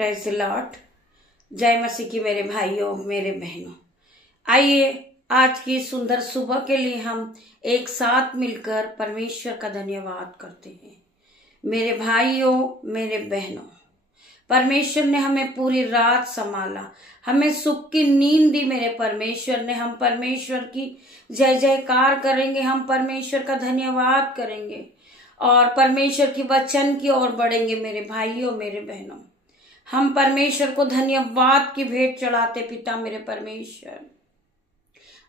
Praise the Lord. जय मसीह की मेरे भाइयों मेरे बहनों, आइए आज की सुंदर सुबह के लिए हम एक साथ मिलकर परमेश्वर का धन्यवाद करते हैं। मेरे भाइयों मेरे बहनों, परमेश्वर ने हमें पूरी रात संभाला, हमें सुख की नींद दी। मेरे परमेश्वर ने, हम परमेश्वर की जय जयकार करेंगे, हम परमेश्वर का धन्यवाद करेंगे और परमेश्वर की वचन की ओर बढ़ेंगे। मेरे भाइयों मेरे बहनों, हम परमेश्वर को धन्यवाद की भेंट चढ़ाते। पिता मेरे परमेश्वर,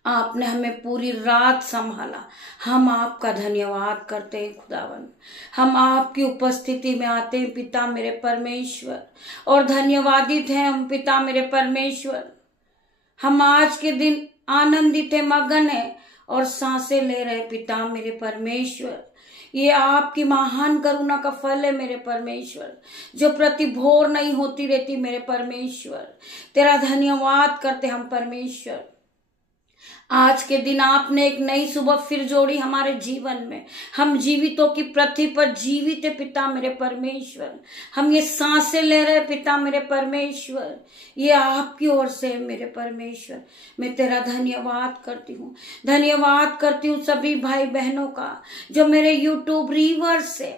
आपने हमें पूरी रात संभाला, हम आपका धन्यवाद करते हैं खुदावन। हम आपकी उपस्थिति में आते हैं पिता मेरे परमेश्वर और धन्यवादित हैं हम पिता मेरे परमेश्वर। हम आज के दिन आनंदित है, मगन है और सांसें ले रहे पिता मेरे परमेश्वर। ये आपकी महान करुणा का फल है मेरे परमेश्वर, जो प्रति भोर नहीं होती रहती। मेरे परमेश्वर तेरा धन्यवाद करते हम परमेश्वर। आज के दिन आपने एक नई सुबह फिर जोड़ी हमारे जीवन में। हम जीवितों की पृथ्वी पर जीवित है पिता मेरे परमेश्वर। हम ये सांसें ले रहे पिता मेरे परमेश्वर, ये आपकी ओर से मेरे परमेश्वर। मैं तेरा धन्यवाद करती हूँ, धन्यवाद करती हूँ सभी भाई बहनों का जो मेरे यूट्यूब रीवर से,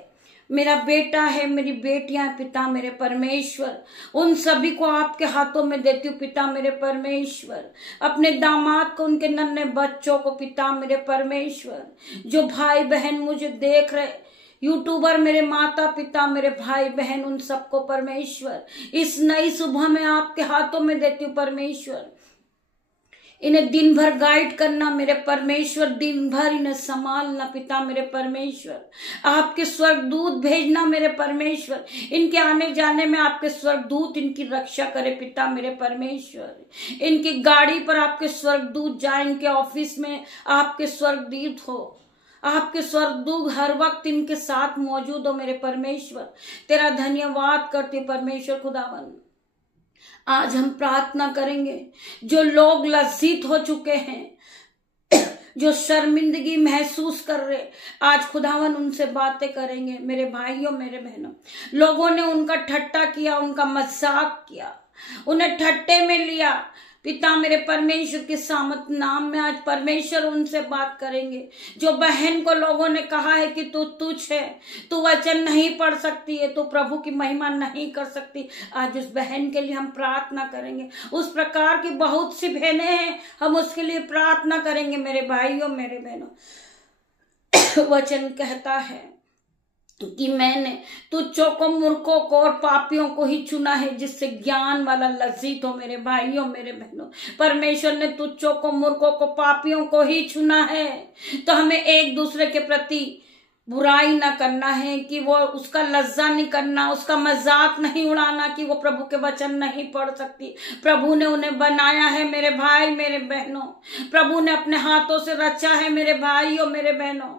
मेरा बेटा है, मेरी बेटियां पिता मेरे परमेश्वर, उन सभी को आपके हाथों में देती हूँ पिता मेरे परमेश्वर। अपने दामाद को, उनके नन्हे बच्चों को पिता मेरे परमेश्वर, जो भाई बहन मुझे देख रहे यूट्यूबर, मेरे माता पिता मेरे भाई बहन, उन सबको परमेश्वर इस नई सुबह में आपके हाथों में देती हूँ परमेश्वर। इन्हें दिन भर गाइड करना मेरे परमेश्वर, दिन भर इन्हें संभालना पिता मेरे परमेश्वर। आपके स्वर्गदूत भेजना मेरे परमेश्वर, इनके आने जाने में आपके स्वर्गदूत इनकी रक्षा करे पिता मेरे परमेश्वर। इनकी गाड़ी पर आपके स्वर्गदूत जाए, इनके ऑफिस में आपके स्वर्गदूत हो, आपके स्वर्गदूत हर वक्त इनके साथ मौजूद हो मेरे परमेश्वर। तेरा धन्यवाद करते परमेश्वर खुदावन। आज हम प्रार्थना करेंगे, जो लोग लज्जित हो चुके हैं, जो शर्मिंदगी महसूस कर रहे, आज खुदावन उनसे बातें करेंगे। मेरे भाइयों मेरे बहनों, लोगों ने उनका ठट्टा किया, उनका मजाक किया, उन्हें ठट्टे में लिया पिता मेरे परमेश्वर के सामत नाम में आज परमेश्वर उनसे बात करेंगे। जो बहन को लोगों ने कहा है कि तू तुच्छ है, तू वचन नहीं पढ़ सकती है, तू प्रभु की महिमा नहीं कर सकती, आज उस बहन के लिए हम प्रार्थना करेंगे। उस प्रकार की बहुत सी बहनें हैं, हम उसके लिए प्रार्थना करेंगे। मेरे भाइयों मेरे बहनों, वचन कहता है कि मैंने तुच्छों को, मूर्खों को और पापियों को ही चुना है, जिससे ज्ञान वाला लज्जित हो। मेरे भाइयों मेरे बहनों, परमेश्वर ने तुच्छों को, मूर्खों को, पापियों को ही चुना है। तो हमें एक दूसरे के प्रति बुराई ना करना है, कि वो उसका लज्जा नहीं करना, उसका मजाक नहीं उड़ाना कि वो प्रभु के वचन नहीं पढ़ सकती। प्रभु ने उन्हें बनाया है मेरे भाई मेरे बहनों, प्रभु ने अपने हाथों से रचा है मेरे भाइयों मेरे बहनों।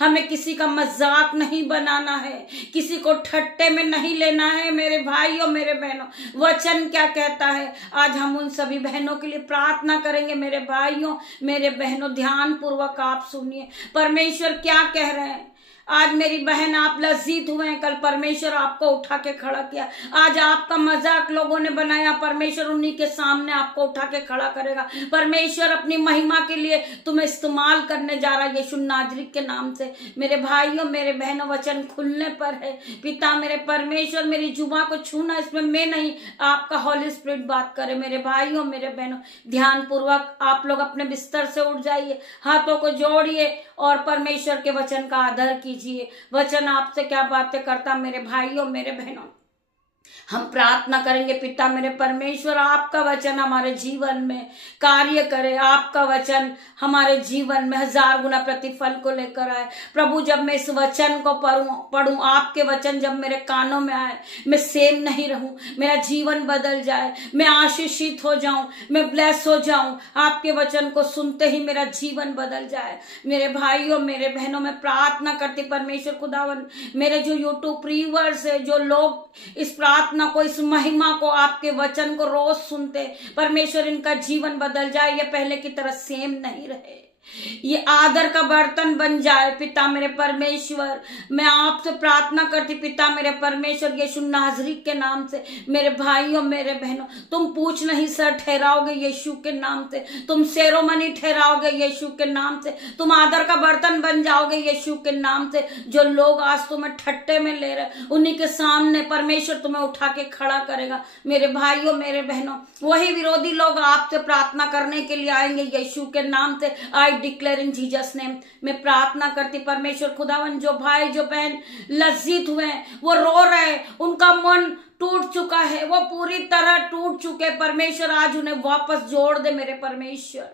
हमें किसी का मजाक नहीं बनाना है, किसी को ठट्टे में नहीं लेना है मेरे भाइयों मेरे बहनों। वचन क्या कहता है, आज हम उन सभी बहनों के लिए प्रार्थना करेंगे। मेरे भाइयों मेरे बहनों, ध्यान पूर्वक आप सुनिए परमेश्वर क्या कह रहे हैं। आज मेरी बहन, आप लज्जित हुए हैं, कल परमेश्वर आपको उठा के खड़ा किया। आज आपका मजाक लोगों ने बनाया, परमेश्वर उन्हीं के सामने आपको उठा के खड़ा करेगा। परमेश्वर अपनी महिमा के लिए तुम्हें इस्तेमाल करने जा रहा है यीशु नाजरी के नाम से। मेरे भाइयों मेरे बहनों, वचन खुलने पर है पिता मेरे परमेश्वर। मेरी जुबान को छूना, इसमें मैं नहीं, आपका हॉली स्पिरिट बात करे। मेरे भाइयों मेरे बहनों, ध्यान पूर्वक आप लोग अपने बिस्तर से उठ जाइए, हाथों को जोड़िए और परमेश्वर के वचन का आदर कीजिए। वचन आपसे क्या बातें करता मेरे भाइयों मेरे बहनों। हम प्रार्थना करेंगे पिता मेरे परमेश्वर, आपका वचन हमारे जीवन में कार्य करे, आपका वचन हमारे जीवन में 1000 गुना प्रतिफल को लेकर आए। प्रभु, जब मैं इस वचन को पढ़ूं, आपके वचन जब मेरे कानों में आए, मैं सेम नहीं रहूं, मेरा जीवन बदल जाए, मैं आशीषित हो जाऊं, मैं ब्लेस हो जाऊं। आपके वचन को सुनते ही मेरा जीवन बदल जाए। मेरे भाइयों मेरे बहनों, मैं प्रार्थना करती परमेश्वर खुदावन, मेरे जो यूट्यूब व्यूअर्स है, जो लोग इस प्रार्थना को, इस महिमा को, आपके वचन को रोज सुनते, परमेश्वर इनका जीवन बदल जाए, ये पहले की तरह सेम नहीं रहे। ये आदर का बर्तन बन जाए पिता मेरे परमेश्वर। मैं आपसे प्रार्थना करती पिता मेरे परमेश्वर, यीशु नाज़री के नाम से मेरे भाइयों मेरे बहनों, तुम पूछ नहीं सर ठहराओगे यीशु के नाम से, तुम सेरोमनी ठहराओगे यीशु के नाम से, तुम आदर का बर्तन बन जाओगे यीशु के नाम से। जो लोग आज तुम्हें ठट्टे में ले रहे उन्हीं के सामने परमेश्वर तुम्हें उठा के खड़ा करेगा मेरे भाइयों मेरे बहनों। वही विरोधी लोग आपसे प्रार्थना करने के लिए आएंगे यीशु के नाम से। I declare in Jesus name. मैं प्रार्थना करती परमेश्वर खुदावन, जो भाई जो बहन लज्जित हुए हैं, वो रो रहे हैं, उनका मन टूट चुका है, वो पूरी तरह टूट चुके परमेश्वर, आज उन्हें वापस जोड़ दे मेरे परमेश्वर।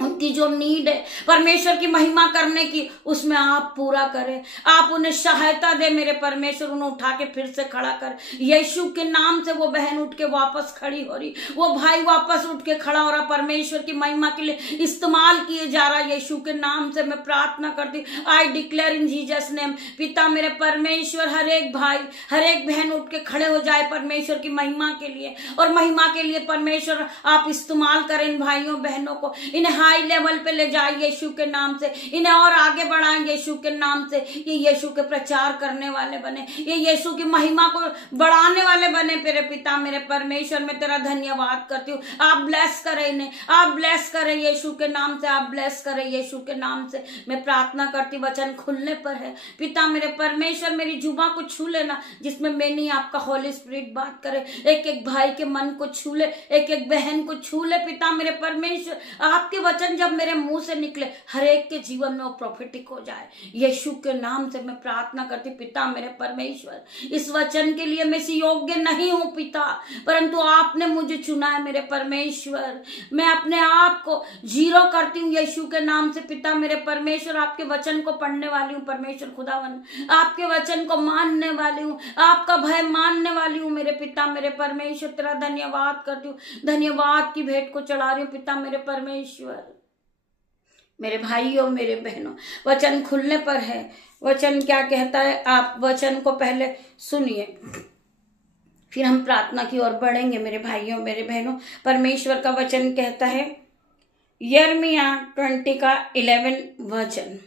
उनकी जो नीड है परमेश्वर की महिमा करने की, उसमें आप पूरा करें, आप उन्हें सहायता दे मेरे परमेश्वर, उन्हें उठा के फिर से खड़ा कर यीशु के नाम से। वो बहन उठ के वापस खड़ी हो रही, वो भाई वापस उठ के खड़ा हो रहा, परमेश्वर की महिमा के लिए इस्तेमाल किए जा रहा यीशु के नाम से। मैं प्रार्थना करती, I declare in Jesus name. पिता मेरे परमेश्वर, हर एक भाई हर एक बहन उठ के खड़े हो जाए परमेश्वर की महिमा के लिए, और महिमा के लिए परमेश्वर आप इस्तेमाल करें इन भाइयों बहनों को, इन्हें हाई लेवल पे ले जाए यीशु के नाम से, इन्हें और आगे बढ़ाएं यीशु के नाम से। ये यीशु के प्रचार करने वाले बने, ये यीशु की महिमा को बढ़ाने वाले बने मेरे पिता मेरे परमेश्वर। मैं तेरा धन्यवाद करती हूँ, आप ब्लेस करें इन्हें, आप ब्लेस करें यीशु के नाम से, आप ब्लेस करें यीशु के नाम से। मैं प्रार्थना करती, वचन खुलने पर है पिता मेरे परमेश्वर, मेरी जुबां को छू लेना, जिसमें मैं नहीं आपका होली स्पिरिट बात करे, एक एक भाई के मन को छू ले, एक एक बहन को छू ले पिता मेरे परमेश्वर। आपके वचन जब मेरे मुंह से निकले, हर एक के जीवन में वो प्रोफेटिक हो जाए यीशु के नाम से। मैं प्रार्थना करती पिता मेरे परमेश्वर, इस वचन के लिए मैं योग्य नहीं हूं पिता, परंतु आपने मुझे चुना है मेरे परमेश्वर। मैं अपने आप को जीरो करती हूँ यीशु के नाम से पिता मेरे परमेश्वर। आपके वचन को पढ़ने वाली हूँ परमेश्वर खुदावन, आपके वचन को मानने वाली हूँ, आपका भय मानने वाली हूँ मेरे पिता मेरे परमेश्वर। तेरा धन्यवाद करती हूँ, धन्यवाद की भेंट को चढ़ा रही हूँ पिता मेरे परमेश्वर। मेरे भाइयों मेरे बहनों, वचन खुलने पर है। वचन क्या कहता है, आप वचन को पहले सुनिए, फिर हम प्रार्थना की ओर बढ़ेंगे मेरे भाइयों मेरे बहनों। परमेश्वर का वचन कहता है, यिर्मयाह 20 का 11 वचन।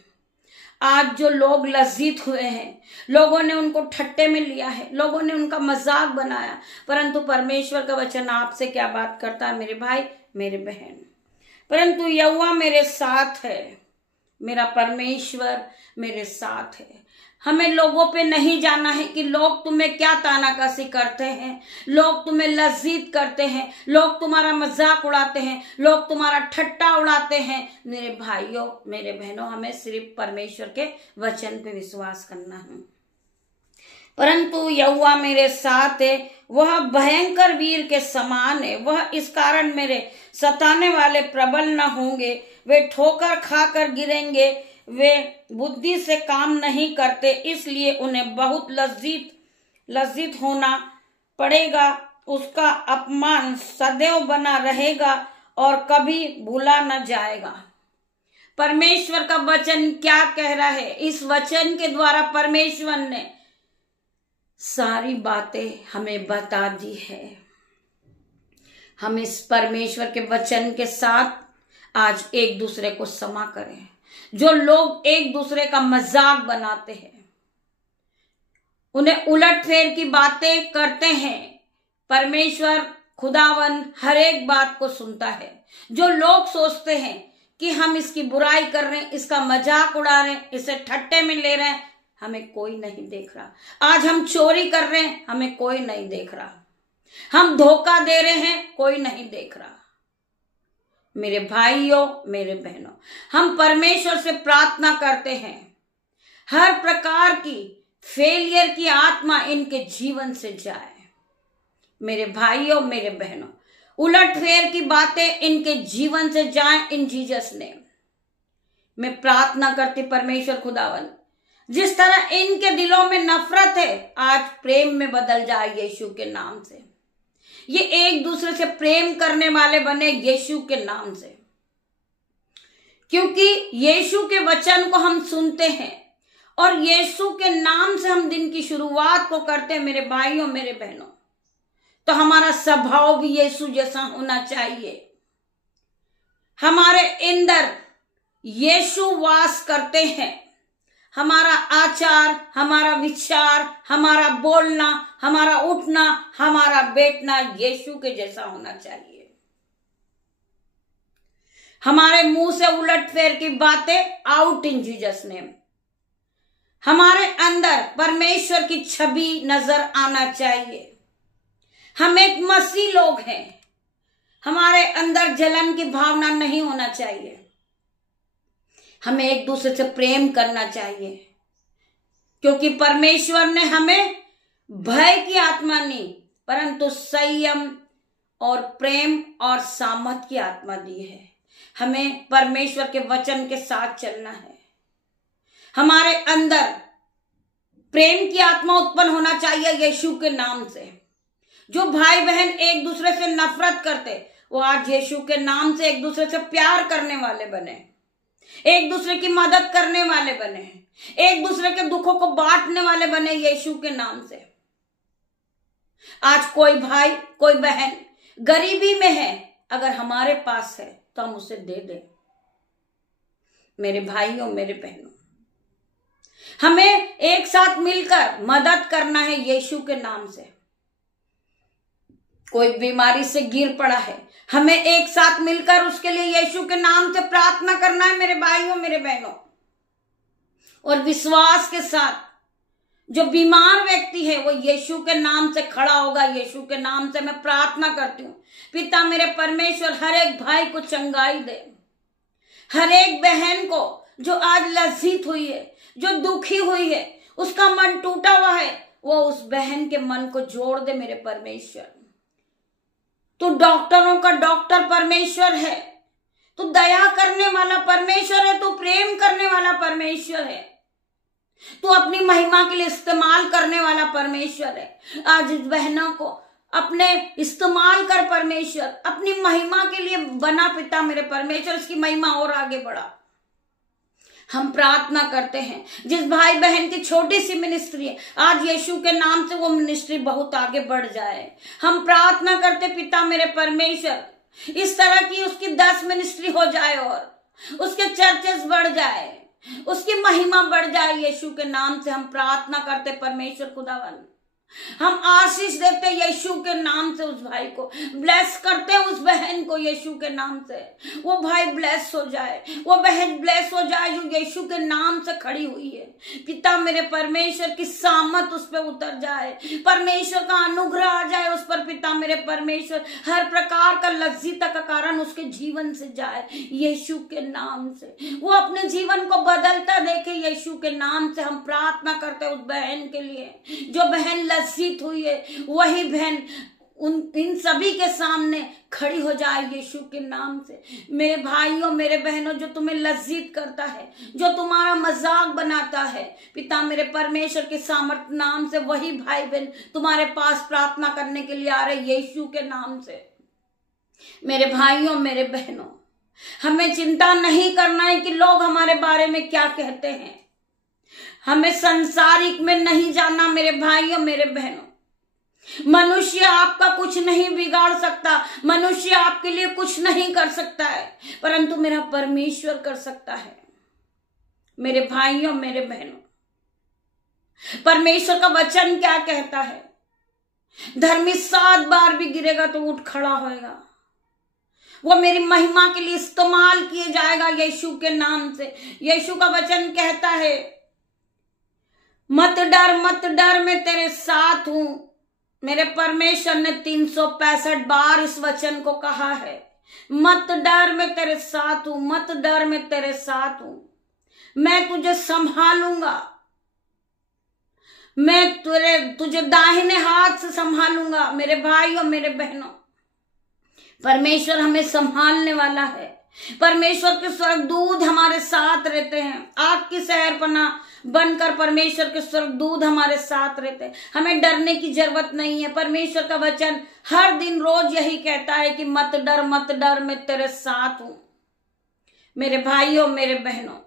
आज जो लोग लज्जित हुए हैं, लोगों ने उनको ठट्टे में लिया है, लोगों ने उनका मजाक बनाया, परंतु परमेश्वर का वचन आपसे क्या बात करता है मेरे भाई मेरे बहन। परंतु यहोवा मेरे साथ है, मेरा परमेश्वर मेरे साथ है। हमें लोगों पे नहीं जाना है कि लोग तुम्हें क्या तानाकसी करते हैं, लोग तुम्हें लज्जित करते हैं, लोग तुम्हारा मजाक उड़ाते हैं, लोग तुम्हारा ठट्टा उड़ाते हैं। मेरे भाइयों मेरे बहनों, हमें सिर्फ परमेश्वर के वचन पे विश्वास करना है। परंतु यहोवा मेरे साथ है, वह भयंकर वीर के समान है, वह इस कारण मेरे सताने वाले प्रबल न होंगे। वे ठोकर खाकर गिरेंगे, वे बुद्धि से काम नहीं करते, इसलिए उन्हें बहुत लज्जित होना पड़ेगा। उसका अपमान सदैव बना रहेगा और कभी भूला न जाएगा। परमेश्वर का वचन क्या कह रहा है, इस वचन के द्वारा परमेश्वर ने सारी बातें हमें बता दी है। हम इस परमेश्वर के वचन के साथ आज एक दूसरे को क्षमा करें। जो लोग एक दूसरे का मजाक बनाते हैं, उन्हें उलट फेर की बातें करते हैं, परमेश्वर खुदावन हर एक बात को सुनता है। जो लोग सोचते हैं कि हम इसकी बुराई कर रहे हैं, इसका मजाक उड़ा रहे हैं, इसे ठट्टे में ले रहे हैं, हमें कोई नहीं देख रहा। आज हम चोरी कर रहे हैं, हमें कोई नहीं देख रहा। हम धोखा दे रहे हैं, कोई नहीं देख रहा। मेरे भाइयों मेरे बहनों, हम परमेश्वर से प्रार्थना करते हैं, हर प्रकार की फेलियर की आत्मा इनके जीवन से जाए। मेरे भाइयों मेरे बहनों, उलट फेर की बातें इनके जीवन से जाएं इन जीसस नेम। मैं प्रार्थना करती परमेश्वर खुदावन, जिस तरह इनके दिलों में नफरत है, आज प्रेम में बदल जाए यीशु के नाम से। ये एक दूसरे से प्रेम करने वाले बने यीशु के नाम से, क्योंकि यीशु के वचन को हम सुनते हैं और यीशु के नाम से हम दिन की शुरुआत को करते हैं। मेरे भाइयों मेरे बहनों, तो हमारा स्वभाव भी यीशु जैसा होना चाहिए। हमारे अंदर यीशु वास करते हैं। हमारा आचार, हमारा विचार, हमारा बोलना, हमारा उठना, हमारा बैठना यीशु के जैसा होना चाहिए। हमारे मुंह से उलटफेर की बातें आउट इन जीसस नेम। हमारे अंदर परमेश्वर की छवि नजर आना चाहिए। हम एक मसीह लोग हैं। हमारे अंदर जलन की भावना नहीं होना चाहिए। हमें एक दूसरे से प्रेम करना चाहिए, क्योंकि परमेश्वर ने हमें भय की आत्मा नहीं, परंतु संयम और प्रेम और सामर्थ की आत्मा दी है। हमें परमेश्वर के वचन के साथ चलना है। हमारे अंदर प्रेम की आत्मा उत्पन्न होना चाहिए यीशु के नाम से। जो भाई बहन एक दूसरे से नफरत करते, वो आज यीशु के नाम से एक दूसरे से प्यार करने वाले बने, एक दूसरे की मदद करने वाले बने, एक दूसरे के दुखों को बांटने वाले बने यीशु के नाम से। आज कोई भाई, कोई बहन गरीबी में है, अगर हमारे पास है तो हम उसे दे दें। मेरे भाइयों, मेरे बहनों, हमें एक साथ मिलकर मदद करना है यीशु के नाम से। कोई बीमारी से गिर पड़ा है, हमें एक साथ मिलकर उसके लिए यीशु के नाम से प्रार्थना करना है मेरे भाइयों, मेरे बहनों। और विश्वास के साथ जो बीमार व्यक्ति है वो यीशु के नाम से खड़ा होगा। यीशु के नाम से मैं प्रार्थना करती हूँ, पिता मेरे परमेश्वर हर एक भाई को चंगाई दे, हर एक बहन को जो आज लज्जित हुई है, जो दुखी हुई है, उसका मन टूटा हुआ है, वो उस बहन के मन को जोड़ दे मेरे परमेश्वर। तू डॉक्टरों का डॉक्टर परमेश्वर है, तू दया करने वाला परमेश्वर है, तू प्रेम करने वाला परमेश्वर है, तू अपनी महिमा के लिए इस्तेमाल करने वाला परमेश्वर है। आज इस बहनों को अपने इस्तेमाल कर परमेश्वर, अपनी महिमा के लिए बना पिता मेरे परमेश्वर, इसकी महिमा और आगे बढ़ा। हम प्रार्थना करते हैं जिस भाई बहन की छोटी सी मिनिस्ट्री है, आज यीशु के नाम से वो मिनिस्ट्री बहुत आगे बढ़ जाए। हम प्रार्थना करते पिता मेरे परमेश्वर, इस तरह की उसकी 10 मिनिस्ट्री हो जाए और उसके चर्चेस बढ़ जाए, उसकी महिमा बढ़ जाए। यीशु के नाम से हम प्रार्थना करते परमेश्वर खुदावन, हम आशीष देते यीशु के नाम से। उस भाई को ब्लेस करते हैं, उस बहन को यीशु के नाम से। वो भाई ब्लेस हो जाए, वो बहन ब्लेस हो जाए जो यीशु के नाम से खड़ी हुई है। पिता मेरे परमेश्वर की सामत उस पर उतर जाए, परमेश्वर का अनुग्रह आ जाए उस पर। पिता मेरे परमेश्वर हर प्रकार का लज्जिता का कारण उसके जीवन से जाए यीशु के नाम से। वो अपने जीवन को बदलता देखे यीशु के नाम से। हम प्रार्थना करते हैं उस बहन के लिए जो बहन लज्जित हुई है, वही बहन इन सभी के सामने खड़ी हो जाए यीशु के नाम से। मेरे भाइयों, मेरे बहनों, जो तुम्हें लज्जित करता है, जो तुम्हारा मजाक बनाता है, पिता मेरे परमेश्वर के सामर्थ्य नाम से वही भाई बहन तुम्हारे पास प्रार्थना करने के लिए आ रहे यीशु के नाम से। मेरे भाइयों, मेरे बहनों, हमें चिंता नहीं करना है कि लोग हमारे बारे में क्या कहते हैं। हमें संसारिक में नहीं जाना मेरे भाइयों, मेरे बहनों। मनुष्य आपका कुछ नहीं बिगाड़ सकता, मनुष्य आपके लिए कुछ नहीं कर सकता है, परंतु मेरा परमेश्वर कर सकता है। मेरे भाइयों, मेरे बहनों, परमेश्वर का वचन क्या कहता है? धर्मी 7 बार भी गिरेगा तो उठ खड़ा होएगा। वो मेरी महिमा के लिए इस्तेमाल किए जाएगा यीशु के नाम से। यीशु का वचन कहता है, मत डर, मत डर, मैं तेरे साथ हूं। मेरे परमेश्वर ने 365 बार इस वचन को कहा है, मत डर, मैं तेरे साथ हूं, मत डर, मैं तेरे साथ हूं। मैं तुझे संभालूंगा, मैं तुझे दाहिने हाथ से संभालूंगा। मेरे भाइयों, मेरे बहनों, परमेश्वर हमें संभालने वाला है। परमेश्वर के स्वर्गदूत हमारे साथ रहते हैं। आग की शहरपनाह बनकर परमेश्वर के स्वर्गदूत हमारे साथ रहते हैं। हमें डरने की जरूरत नहीं है। परमेश्वर का वचन हर दिन रोज यही कहता है कि मत डर, मत डर, मैं तेरे साथ हूं। मेरे भाइयों, मेरे बहनों,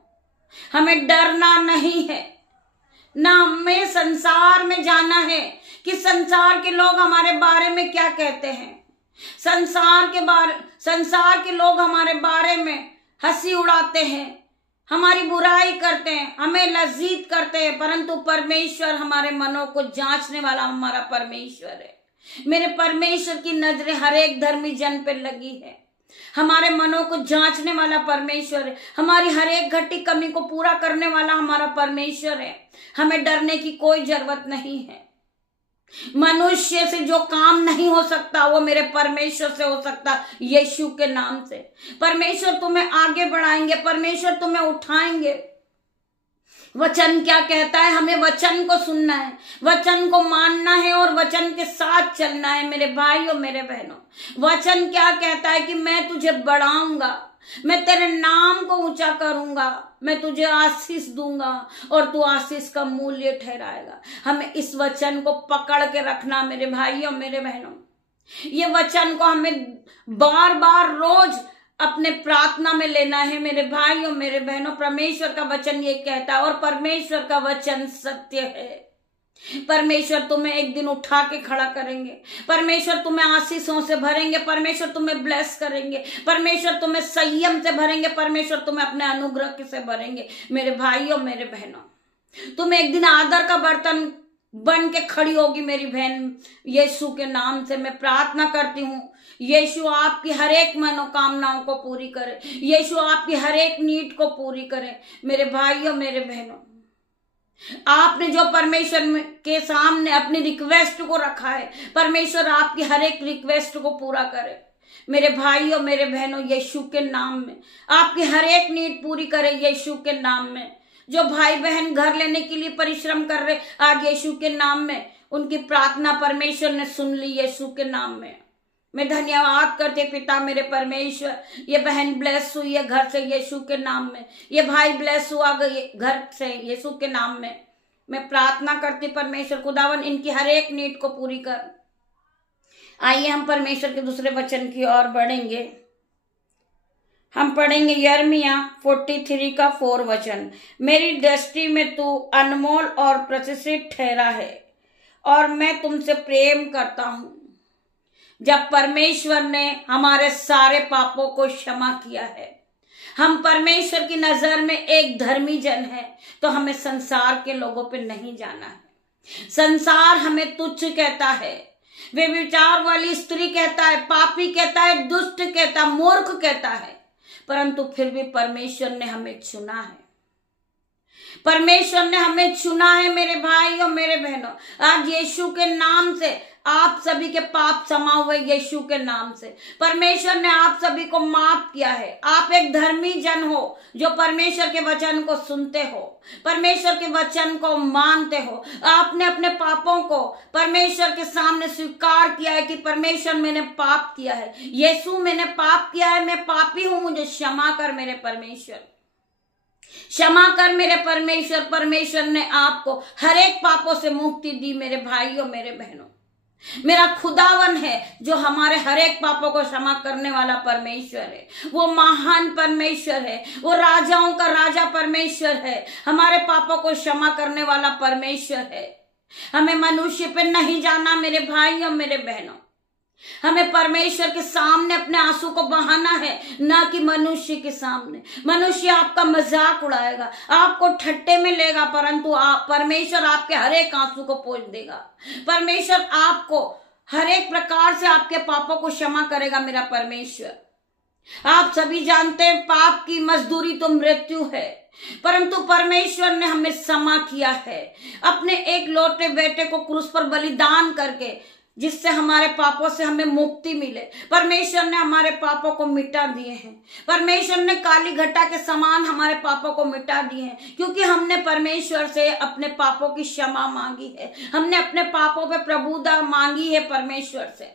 हमें डरना नहीं है, ना हमें संसार में जाना है कि संसार के लोग हमारे बारे में क्या कहते हैं। संसार के लोग हमारे बारे में हंसी उड़ाते हैं, हमारी बुराई करते हैं, हमें लज्जित करते हैं, परंतु परमेश्वर हमारे मनों को जांचने वाला हमारा परमेश्वर है। मेरे परमेश्वर की नजरें हर एक धर्मी जन पे लगी है। हमारे मनों को जांचने वाला परमेश्वर है। हमारी हर एक घटी कमी को पूरा करने वाला हमारा परमेश्वर है। हमें डरने की कोई जरूरत नहीं है। मनुष्य से जो काम नहीं हो सकता वो मेरे परमेश्वर से हो सकता, यीशु के नाम से। परमेश्वर तुम्हें आगे बढ़ाएंगे, परमेश्वर तुम्हें उठाएंगे। वचन क्या कहता है? हमें वचन को सुनना है, वचन को मानना है और वचन के साथ चलना है। मेरे भाइयों मेरे बहनों, वचन क्या कहता है कि मैं तुझे बढ़ाऊंगा, मैं तेरे नाम को ऊंचा करूंगा, मैं तुझे आशीष दूंगा और तू आशीष का मूल्य ठहराएगा। हमें इस वचन को पकड़ के रखना मेरे भाइयों मेरे बहनों। ये वचन को हमें बार बार रोज अपने प्रार्थना में लेना है मेरे भाइयों मेरे बहनों। परमेश्वर का वचन ये कहता है और परमेश्वर का वचन सत्य है। परमेश्वर तुम्हें एक दिन उठा के खड़ा करेंगे, परमेश्वर तुम्हें आशीषों से भरेंगे, परमेश्वर तुम्हें ब्लेस करेंगे, परमेश्वर तुम्हें संयम से भरेंगे, परमेश्वर तुम्हें अपने अनुग्रह से भरेंगे। मेरे भाइयों मेरे बहनों, तुम एक दिन आदर का बर्तन बन के खड़ी होगी मेरी बहन। यीशु के नाम से मैं प्रार्थना करती हूँ, यीशु आपकी हर एक मनोकामनाओं को पूरी करे, यीशु आपकी हर एक नीड को पूरी करे। मेरे भाइयों मेरे बहनों, आपने जो परमेश्वर के सामने अपनी रिक्वेस्ट को रखा है, परमेश्वर आपकी हर एक रिक्वेस्ट को पूरा करे। मेरे भाइयों मेरे बहनों, यीशु के नाम में आपकी हर एक नीड पूरी करे, यीशु के नाम में। जो भाई बहन घर लेने के लिए परिश्रम कर रहे, आज यीशु के नाम में उनकी प्रार्थना परमेश्वर ने सुन ली, यीशु के नाम में। मैं धन्यवाद करते पिता मेरे परमेश्वर, ये बहन ब्लेस हुई है घर से यीशु के नाम में, ये भाई ब्लेस हुआ घर से यीशु के नाम में। मैं प्रार्थना करती परमेश्वर खुदावन इनकी हर एक नीड को पूरी कर। आइए हम परमेश्वर के दूसरे वचन की ओर बढ़ेंगे। हम पढ़ेंगे यिर्मयाह 43 का 4 वचन। मेरी दृष्टि में तू अनमोल और प्रतिष्ठित ठहरा है और मैं तुमसे प्रेम करता हूं। जब परमेश्वर ने हमारे सारे पापों को क्षमा किया है, हम परमेश्वर की नजर में एक धर्मी जन है, तो हमें संसार के लोगों पे नहीं जाना है। संसार हमें तुच्छ कहता है, वे विचार वाली स्त्री कहता है, पापी कहता है, दुष्ट कहता, मूर्ख कहता है, परंतु फिर भी परमेश्वर ने हमें चुना है। परमेश्वर ने हमें चुना है मेरे भाइयों मेरे बहनों। आज यीशु के नाम से आप सभी के पाप क्षमा हुए, यीशु के नाम से परमेश्वर ने आप सभी को माफ किया है। आप एक धर्मी जन हो जो परमेश्वर के वचन को सुनते हो, परमेश्वर के वचन को मानते हो। आपने अपने पापों को परमेश्वर के सामने स्वीकार किया है कि परमेश्वर मैंने पाप किया है, यीशु मैंने पाप किया है, मैं पापी हूं, मुझे क्षमा कर मेरे परमेश्वर, क्षमा कर मेरे परमेश्वर। परमेश्वर ने आपको हर एक पापों से मुक्ति दी मेरे भाइयों मेरे बहनों। मेरा खुदावन है जो हमारे हर एक पापों को क्षमा करने वाला परमेश्वर है। वो महान परमेश्वर है, वो राजाओं का राजा परमेश्वर है, हमारे पापों को क्षमा करने वाला परमेश्वर है। हमें मनुष्य पे नहीं जाना मेरे भाइयों मेरे बहनों। हमें परमेश्वर के सामने अपने आंसू को बहाना है, ना कि मनुष्य के सामने। मनुष्य आपका मजाक उड़ाएगा, आपको ठट्टे में लेगा, परंतु परमेश्वर आपके हर एक आंसू को पोंछ देगा। परमेश्वर आपको हर एक प्रकार से आपके पापों को क्षमा करेगा मेरा परमेश्वर। आप सभी जानते हैं पाप की मजदूरी तो मृत्यु है, परंतु परमेश्वर ने हमें क्षमा किया है अपने एक लौटे बेटे को क्रूस पर बलिदान करके, जिससे हमारे पापों से हमें मुक्ति मिले। परमेश्वर ने हमारे पापों को मिटा दिए हैं। परमेश्वर ने काली घटा के समान हमारे पापों को मिटा दिए हैं, क्योंकि हमने परमेश्वर से अपने पापों की क्षमा मांगी है। हमने अपने पापों पे प्रभुता मांगी है परमेश्वर से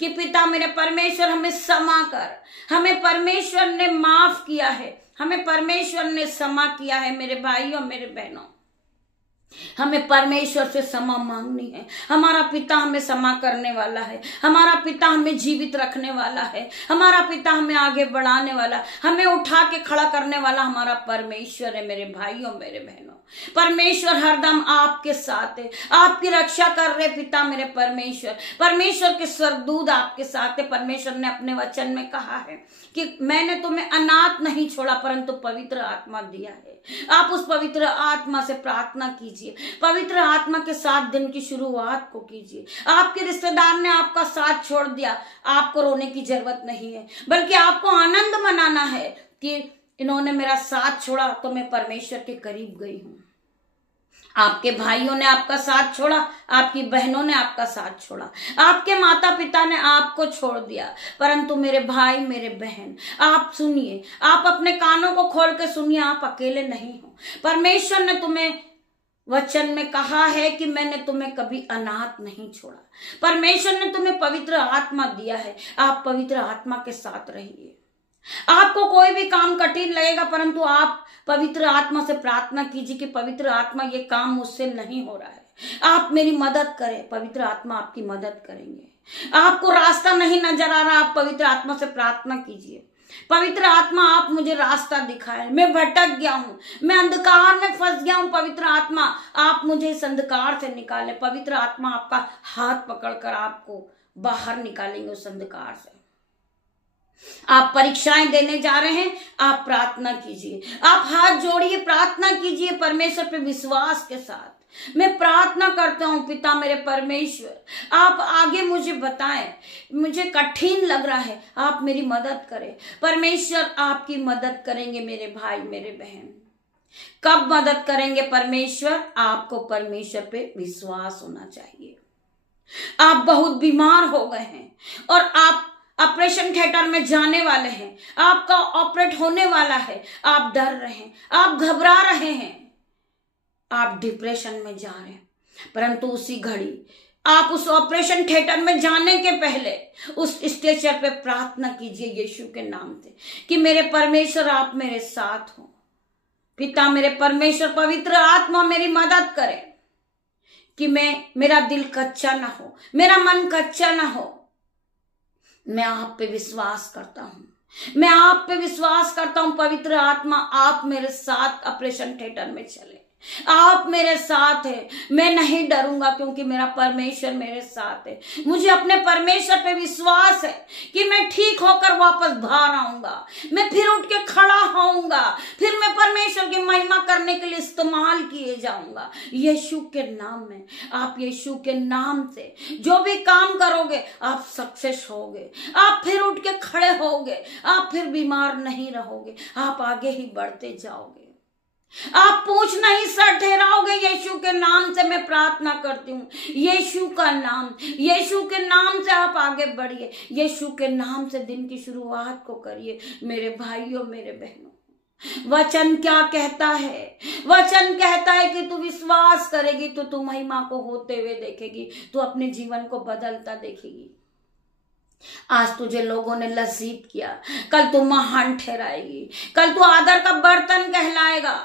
कि पिता मेरे परमेश्वर हमें क्षमा कर। हमें परमेश्वर ने माफ किया है, हमें परमेश्वर ने क्षमा किया है मेरे भाइयों मेरे बहनों। हमें परमेश्वर से क्षमा मांगनी है। हमारा पिता हमें क्षमा करने वाला है, हमारा पिता हमें जीवित रखने वाला है, हमारा पिता हमें आगे बढ़ाने वाला, हमें उठा के खड़ा करने वाला हमारा परमेश्वर है। मेरे भाइयों मेरे बहनों, परमेश्वर हरदम आपके साथ है, आपकी रक्षा कर रहे पिता मेरे परमेश्वर। परमेश्वर के स्वर्गदूत आपके साथ है। परमेश्वर ने अपने वचन में कहा है कि मैंने तुम्हें अनाथ नहीं छोड़ा परंतु पवित्र आत्मा दिया है। आप उस पवित्र आत्मा से प्रार्थना कीजिए, पवित्र आत्मा के साथ दिन की शुरुआत को कीजिए। आपके रिश्तेदार ने आपका साथ छोड़ दिया, आपको रोने की जरूरत नहीं है, बल्कि आपको आनंद मनाना है कि इन्होंने मेरा साथ छोड़ा तो मैं परमेश्वर के करीब गई हूं। आपके भाइयों ने आपका साथ छोड़ा, आपकी बहनों ने आपका साथ छोड़ा, आपके माता पिता ने आपको छोड़ दिया, परंतु मेरे भाई मेरे बहन आप सुनिए, आप अपने कानों को खोल के सुनिए, आप अकेले नहीं हो। परमेश्वर ने तुम्हें वचन में कहा है कि मैंने तुम्हें कभी अनाथ नहीं छोड़ा। परमेश्वर ने तुम्हें पवित्र आत्मा दिया है, आप पवित्र आत्मा के साथ रहिए। आपको कोई भी काम कठिन लगेगा, परंतु आप पवित्र आत्मा से प्रार्थना कीजिए कि पवित्र आत्मा ये काम मुझसे नहीं हो रहा है, आप मेरी मदद करें। पवित्र आत्मा आपकी मदद करेंगे। आपको रास्ता नहीं नजर आ रहा, आप पवित्र आत्मा से प्रार्थना कीजिए, पवित्र आत्मा आप मुझे रास्ता दिखाएं, मैं भटक गया हूं, मैं अंधकार में फंस गया हूं। पवित्र आत्मा आप मुझे इस अंधकार से निकाले। पवित्र आत्मा आपका हाथ पकड़कर आपको बाहर निकालेंगे उस अंधकार से। आप परीक्षाएं देने जा रहे हैं, आप प्रार्थना कीजिए, आप हाथ जोड़िए, प्रार्थना कीजिए परमेश्वर पे विश्वास के साथ। मैं प्रार्थना करता हूं पिता मेरे परमेश्वर, आप आगे मुझे बताएं, मुझे कठिन लग रहा है, आप मेरी मदद करें। परमेश्वर आपकी मदद करेंगे मेरे भाई मेरे बहन। कब मदद करेंगे परमेश्वर? आपको परमेश्वर पे विश्वास होना चाहिए। आप बहुत बीमार हो गए हैं और आप ऑपरेशन थिएटर में जाने वाले हैं, आपका ऑपरेट होने वाला है, आप डर रहे हैं, आप घबरा रहे हैं, आप डिप्रेशन में जा रहे हैं, परंतु उसी घड़ी आप उस ऑपरेशन थिएटर में जाने के पहले उस स्टेचर पे प्रार्थना कीजिए यीशु के नाम से कि मेरे परमेश्वर आप मेरे साथ हो। पिता मेरे परमेश्वर, पवित्र आत्मा मेरी मदद करे कि मेरा दिल कच्चा ना हो, मेरा मन कच्चा ना हो। मैं आप पे विश्वास करता हूं, मैं आप पे विश्वास करता हूं। पवित्र आत्मा आप मेरे साथ ऑपरेशन थिएटर में चले, आप मेरे साथ है, मैं नहीं डरूंगा क्योंकि मेरा परमेश्वर मेरे साथ है। मुझे अपने परमेश्वर पे विश्वास है कि मैं ठीक होकर वापस बाहर आऊंगा, मैं फिर उठ के खड़ा होऊंगा, फिर मैं परमेश्वर की महिमा करने के लिए इस्तेमाल किए जाऊंगा। यीशु के नाम में, आप यीशु के नाम से जो भी काम करोगे आप सक्सेस होगे, आप फिर उठ के खड़े होगे, आप फिर बीमार नहीं रहोगे, आप आगे ही बढ़ते जाओगे, आप पूछ नहीं सर ठहराओगे। यीशु के नाम से मैं प्रार्थना करती हूँ, यीशु का नाम, यीशु के नाम से आप आगे बढ़िए, यीशु के नाम से दिन की शुरुआत को करिए। मेरे भाइयों मेरे बहनों, वचन क्या कहता है? वचन कहता है कि तू विश्वास करेगी तो तू महिमा को होते हुए देखेगी, तू अपने जीवन को बदलता देखेगी। आज तुझे लोगों ने लज्जित किया, कल तू महान ठहराएगी, कल तू आदर का बर्तन कहलाएगा।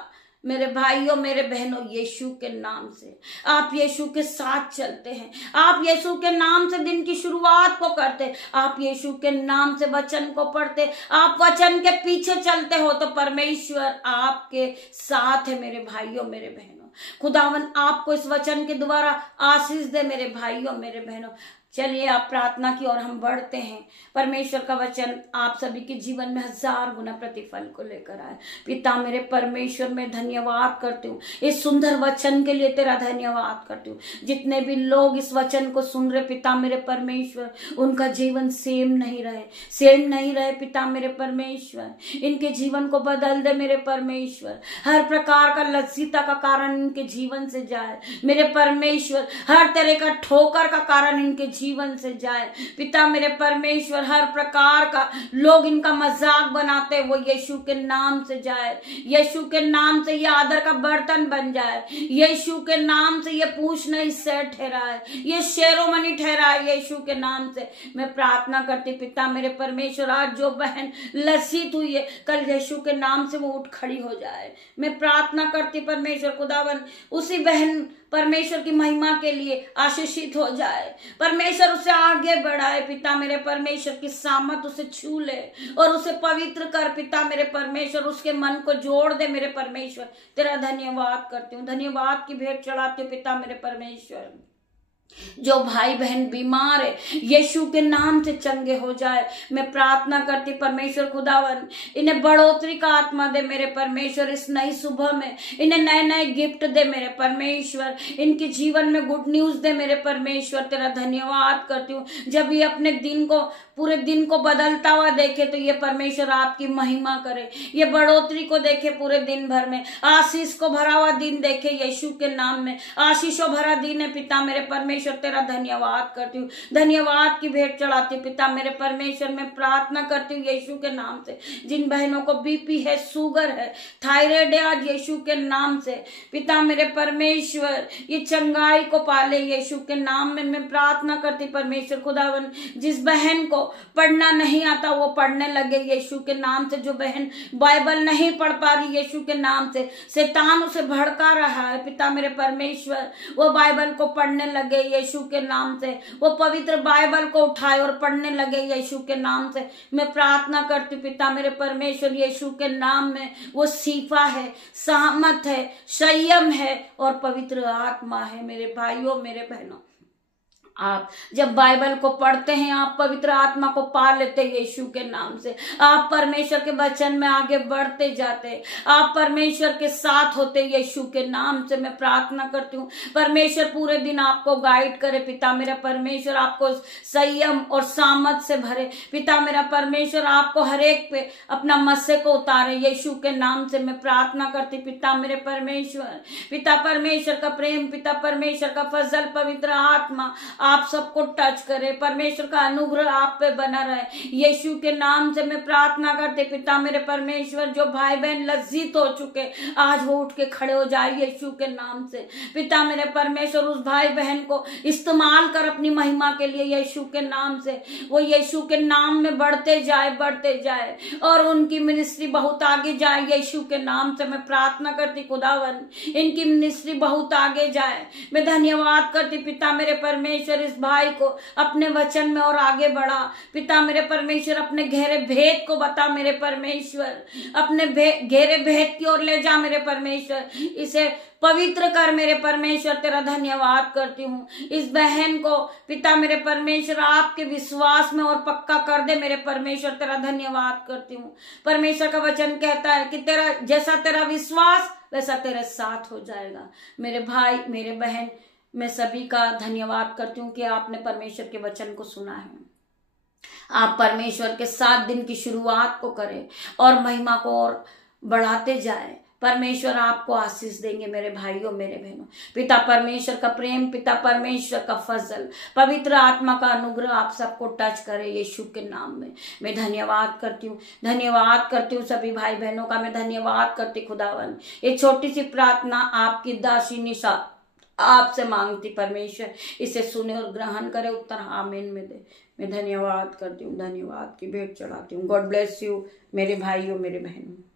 मेरे भाइयों मेरे बहनों, यीशु के नाम से आप यीशु के साथ चलते हैं, आप यीशु के नाम से दिन की शुरुआत को करते, आप यीशु के नाम से वचन को पढ़ते, आप वचन के पीछे चलते हो तो परमेश्वर आपके साथ है। मेरे भाइयों मेरे बहनों, खुदावन आपको इस वचन के द्वारा आशीष दे। मेरे भाइयों मेरे बहनों, चलिए आप प्रार्थना की और हम बढ़ते हैं। परमेश्वर का वचन आप सभी के जीवन में 1000 गुना प्रतिफल को लेकर आए। पिता मेरे परमेश्वर, मैं धन्यवाद करती हूँ इस सुंदर वचन के लिए, तेरा धन्यवाद करती हूँ। जितने भी लोग इस वचन को सुन रहे पिता मेरे परमेश्वर, उनका जीवन सेम नहीं रहे पिता मेरे परमेश्वर, इनके जीवन को बदल दे मेरे परमेश्वर। हर प्रकार का लज्जिता का कारण इनके जीवन से जाए मेरे परमेश्वर, हर तरह का ठोकर का कारण इनके जीवन से जाए। पिता मेरे परमेश्वर, हर प्रकार का लोग इनका मजाक बनाते हैं, वो यीशु के नाम से जाए। यीशु के नाम से ये आदर का बर्तन बन जाए। यीशु के नाम से ये पूछ नहीं सेठ ठहराए, ये शेरोमणि ठहराए। यीशु के नाम से मैं प्रार्थना करती पिता मेरे परमेश्वर, आज जो बहन लज्जित हुई है, कल यीशु के नाम से वो उठ खड़ी हो जाए। मैं प्रार्थना करती परमेश्वर खुदावन, उसी बहन परमेश्वर की महिमा के लिए आशीषित हो जाए। परमेश्वर उसे आगे बढ़ाए। पिता मेरे परमेश्वर की सामत उसे छू ले और उसे पवित्र कर। पिता मेरे परमेश्वर उसके मन को जोड़ दे। मेरे परमेश्वर तेरा धन्यवाद करती हूँ, धन्यवाद की भेंट चढ़ाती हूँ। पिता मेरे परमेश्वर, जो भाई बहन बीमार है, यीशु के नाम से चंगे हो जाए। मैं प्रार्थना करती परमेश्वर खुदावन, इन्हें बढ़ोतरी का आत्मा दे मेरे परमेश्वर। इस नई सुबह में इन्हें नए नए गिफ्ट दे मेरे परमेश्वर। इनके जीवन में गुड न्यूज दे मेरे परमेश्वर। तेरा धन्यवाद करती हूँ। जब ये अपने दिन को, पूरे दिन को बदलता हुआ देखे, तो ये परमेश्वर आपकी महिमा करे। ये बढ़ोतरी को देखे, पूरे दिन भर में आशीष को भरा हुआ दिन देखे। यीशु के नाम में आशीषों भरा दिन है। पिता मेरे परमेश्वर तेरा धन्यवाद करती हूँ, धन्यवाद की भेंट चढ़ाती हूँ। पिता मेरे परमेश्वर, मैं प्रार्थना करती हूँ यीशु के नाम से, जिन बहनों को बीपी है, शुगर है, थायराइड है, आज यीशु के नाम से पिता मेरे परमेश्वर ये चंगाई को पाले। यीशु के नाम में मैं प्रार्थना करती परमेश्वर खुदावन, जिस बहन को पढ़ना नहीं आता वो पढ़ने लगे यीशु के नाम से। जो बहन बाइबल नहीं पढ़ पा रही, यीशु के नाम से शैतान उसे भड़का रहा है। पिता मेरे परमेश्वर, वो बाइबल को पढ़ने लगे यीशु के नाम से। वो पवित्र बाइबल को उठाए और पढ़ने लगे यीशु के नाम से। मैं प्रार्थना करती पिता मेरे परमेश्वर, यीशु के नाम में वो सीफा है, सहमत है, संयम है और पवित्र आत्मा है। मेरे भाइयों, मेरे बहनों, आप जब बाइबल को पढ़ते हैं, आप पवित्र आत्मा को पा लेते यीशु के नाम से। आप परमेश्वर के वचन में आगे बढ़ते जाते, आप परमेश्वर के साथ होते यीशु के नाम से। मैं प्रार्थना करती हूँ परमेश्वर पूरे दिन आपको गाइड करे। पिता मेरा परमेश्वर आपको संयम और सामत से भरे। पिता मेरा परमेश्वर आपको हर एक पे अपना मस्से को उतारे यीशु के नाम से। मैं प्रार्थना करती पिता मेरे परमेश्वर, पिता परमेश्वर का प्रेम, पिता परमेश्वर का फजल, पवित्र आत्मा आप सबको टच करे। परमेश्वर का अनुग्रह आप पे बना रहे यीशु के नाम से। मैं प्रार्थना करते पिता मेरे परमेश्वर, जो भाई बहन लज्जित हो चुके, आज वो उठ के खड़े हो जाए यीशु के नाम से। पिता मेरे परमेश्वर, उस भाई बहन को इस्तेमाल कर अपनी महिमा के लिए यीशु के नाम से। वो यीशु के नाम में बढ़ते जाए और उनकी मिनिस्ट्री बहुत आगे जाए यीशु के नाम से। मैं प्रार्थना करती खुदावन, इनकी मिनिस्ट्री बहुत आगे जाए। मैं धन्यवाद करती पिता मेरे परमेश्वर, इस भाई को अपने वचन में और आगे बढ़ा। पिता मेरे परमेश्वर, अपने गहरे भेद को बता मेरे परमेश्वर, अपने गहरे भेद की ओर ले जा मेरे परमेश्वर। इसे पवित्र कर मेरे परमेश्वर। तेरा धन्यवाद करती हूँ। इस बहन को पिता मेरे परमेश्वर आपके विश्वास में और पक्का कर दे मेरे परमेश्वर। तेरा धन्यवाद करती हूँ। परमेश्वर का वचन कहता है कि तेरा जैसा तेरा विश्वास वैसा तेरे साथ हो जाएगा। मेरे भाई, मेरे बहन, मैं सभी का धन्यवाद करती हूँ कि आपने परमेश्वर के वचन को सुना है। आप परमेश्वर के 7 दिन की शुरुआत को करें और महिमा को और बढ़ाते जाए। परमेश्वर आपको आशीष देंगे मेरे भाइयों, मेरे बहनों। पिता परमेश्वर का प्रेम, पिता परमेश्वर का फजल, पवित्र आत्मा का अनुग्रह आप सबको टच करे यीशु के नाम में। मैं धन्यवाद करती हूँ, धन्यवाद करती हूँ सभी भाई बहनों का। मैं धन्यवाद करती खुदावन। ये छोटी सी प्रार्थना आपकी दासी निशा आपसे मांगती परमेश्वर, इसे सुने और ग्रहण करे, उत्तर आमीन में दे। मैं धन्यवाद करती हूँ, धन्यवाद की भेंट चढ़ाती हूँ। गॉड ब्लेस यू मेरे भाइयों, मेरे बहनों।